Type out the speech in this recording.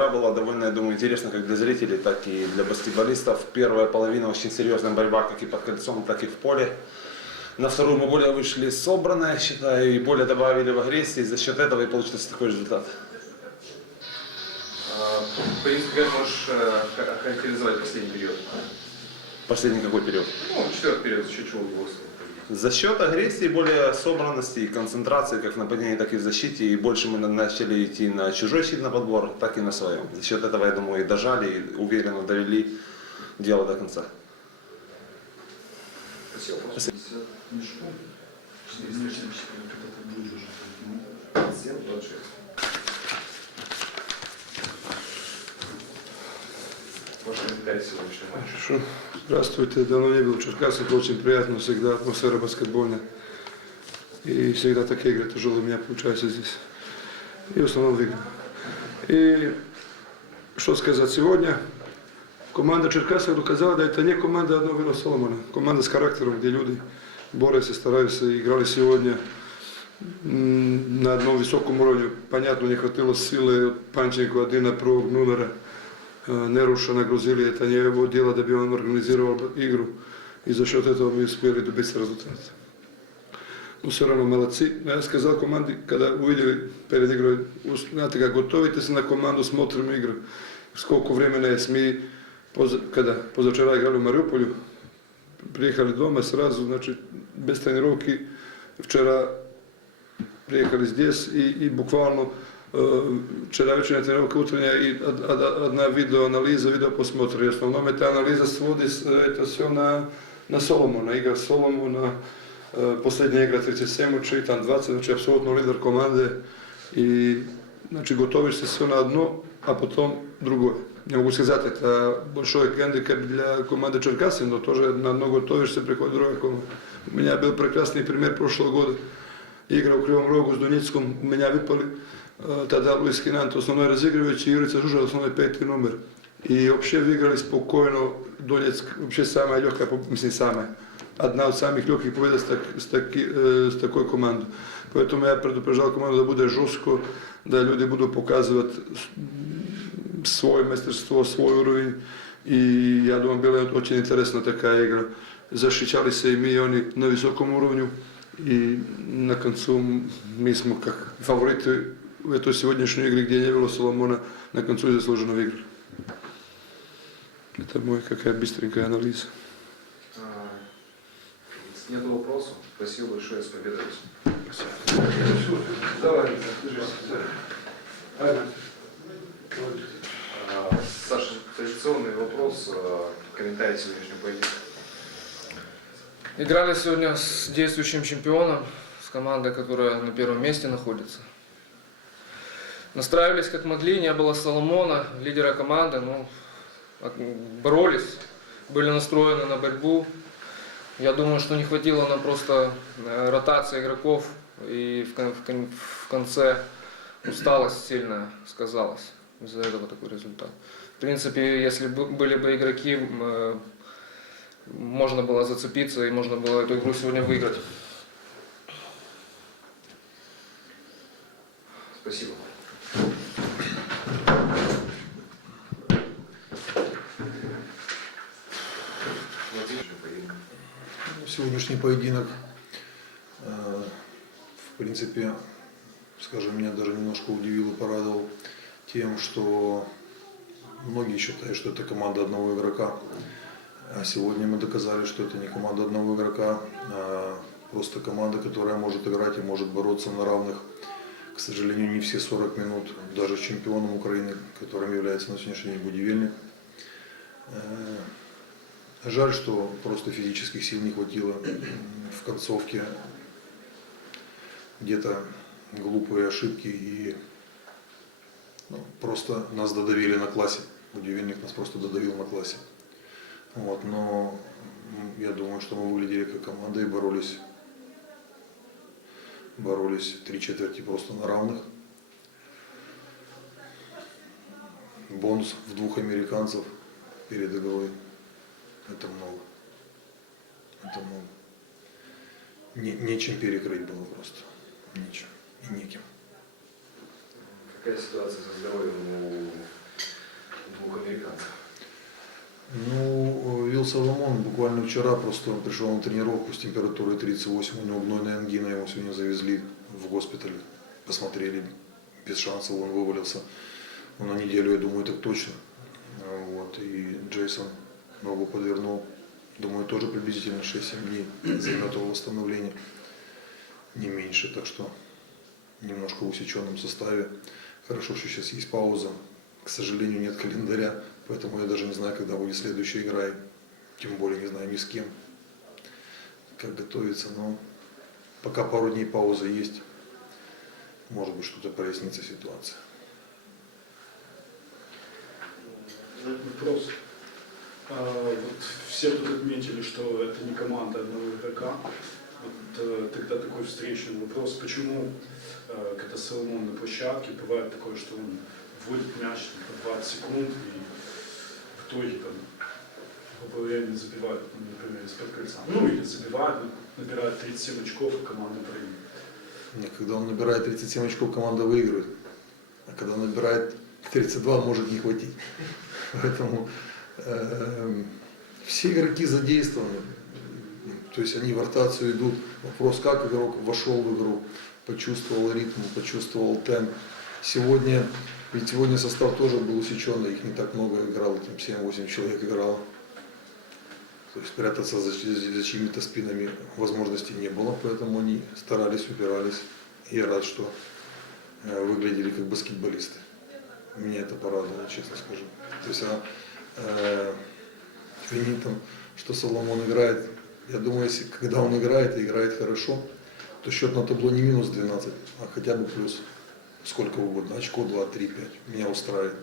игра была довольно, я думаю, интересна как для зрителей, так и для баскетболистов. Первая половина очень серьезная борьба как и под кольцом, так и в поле. На вторую мы более вышли собранно, я считаю, и более добавили в агрессии. За счет этого и получился такой результат. А, В принципе, как можешь э, ха- охарактеризовать последний период? Последний какой период? Ну, четвертый период, за счет чего удалось? За счет агрессии, более собранности и концентрации как в нападении, так и в защите. И больше мы на- начали идти на чужой на подбор, так и на своем. За счет этого, я думаю, и дожали, и уверенно довели дело до конца. Спасибо. Спасибо. Комментарии сегодняшнего матча. Хорошо. Здравствуйте. Давно не был в Черкасах. Очень приятно всегда. Атмосфера баскетбольная. И всегда такие игры тяжелые у меня получаются здесь. И в основном выигрываю. И что сказать сегодня? Команда Черкасов доказала, да это не команда одного Вина Соломона. Команда с характером, где люди борются, стараются, играли сегодня на одном высоком уровне. Понятно, не хватило силы от Панченко один на prvog номера. Э, Неруша нагрузили, это не его дело, да бы он организировал бы игру. И за счет этого мы успели добиться результата. Но все равно молодцы. Но Я сказал команде, когда увидели перед игрой, «Ус- знаете как, готовитесь на команду, смотрим игру. Сколько времени есть. Мы, поза- когда позавчера играли в Мариуполю, приехали дома сразу, значит, без тренировки. Вчера приехали здесь и, и буквально вчера вечерня тренировка утренняя и од- од- одна. В основном эта анализа свodi с- это все на, на Соломона, игра Соломона, э, последняя игра 37 очи, там 20, znači apsolutno lider komande i znači gotoviš se sve na одно, а потом другое. Не могу сказать, это большой гандикап для команды Черкасы, но тоже на одно готовишься, приходит другая команда. У меня был прекрасный пример прошлого года. Игра у Кривом Рогу с Донецком, меня выпали. Э, Тогда Луис Хинант, основной разыгрывающий, Юрица Жужа, основной пятый номер. И вообще выиграли спокойно Донецк, вообще самая легкая, по- myslím самая, одна из самых легких побед с, так, с, таки, э, с такой командой. Поэтому я предупреждал команду, да буде жестко, да люди будут показывать с- свое мастерство, свой уровень. И я думаю, была очень интересна такая игра. Защищали се и мы, и они на высоком уровне. И на концу мы smo как фавориты в этой сегодняшней игре, где не было Соломона, на концу заслуженно выиграли. Это моя какая быстренькая анализа. А, нет вопросов, спасибо большое с победой. Давай, А, Саша, традиционный вопрос, а, комментарий сегодняшнего поединка. Играли сегодня с действующим чемпионом, с командой, которая на первом месте находится. Настраивались как могли, не было Соломона, лидера команды, ну, боролись, были настроены на борьбу. Я думаю, что не хватило нам просто э, ротации игроков, и в, кон- в кон- в конце усталость сильная сказалась. Из-за этого такой результат. В принципе, если бы были бы игроки, э, можно было зацепиться и можно было эту игру сегодня выиграть. Спасибо. Владимир, поединка. Сегодняшний поединок, э, в принципе, скажем, меня даже немножко удивил и порадовал тем, что многие считают, что это команда одного игрока. А сегодня мы доказали, что это не команда одного игрока, а просто команда, которая может играть и может бороться на равных. К сожалению, не все 40 минут, даже чемпионом Украины, которым является на сегодняшний день Будивельник. Жаль, что просто физических сил не хватило в концовке. Где-то глупые ошибки и ну, просто нас додавили на классе. Удивительник нас просто додавил на классе. Вот, но я думаю, что мы выглядели как команда и боролись. Боролись три четверти просто на равных. Бонус в двух американцев перед игрой. Это много. Это много. Не, нечем перекрыть было просто. Нечем. И неким. Какая ситуация со здоровьем у двух американцев? Ну, Вил Соломон буквально вчера просто он пришел на тренировку с температурой 38, у него гнойная ангина, его сегодня завезли в госпиталь, посмотрели, без шансов он вывалился. Ну, на неделю, я думаю, так точно. Вот. И Джейсон ногу подвернул. Думаю, тоже приблизительно 6-7 дней займет его восстановление. Не меньше, так что немножко в усеченном составе. Хорошо, что сейчас есть пауза. К сожалению, нет календаря, поэтому я даже не знаю, когда будет следующая игра. и Тем более не знаю ни с кем, как готовиться. Но пока пару дней пауза есть, может быть, что-то прояснится ситуация. Вопрос. А, вот все тут отметили, что это не команда одного игрока. Вот э, тогда такой встречный вопрос, почему, э, когда Соломон на площадке, бывает такое, что он вводит мяч по 20 секунд и в итоге там, говоря, не забивает, ну, например, из-под кольца. Ну или забивает, но набирает 37 очков, и команда проигрывает. Нет, Когда он набирает 37 очков, команда выигрывает. А когда он набирает 32, может не хватить. Поэтому все игроки задействованы. То есть они в ротацию идут. Вопрос, как игрок вошел в игру, почувствовал ритм, почувствовал темп. Сегодня, ведь сегодня состав тоже был усеченный, их не так много играло, там 7-8 человек играло. То есть прятаться за, за чьими-то спинами возможности не было, поэтому они старались, упирались. Я рад, что э, выглядели как баскетболисты. Меня это порадовало, честно скажу. То есть, а, э, что Соломон играет, я думаю, если когда он играет и играет хорошо, то счет на табло не минус 12, а хотя бы плюс сколько угодно, очко 2, 3, 5. Меня устраивает.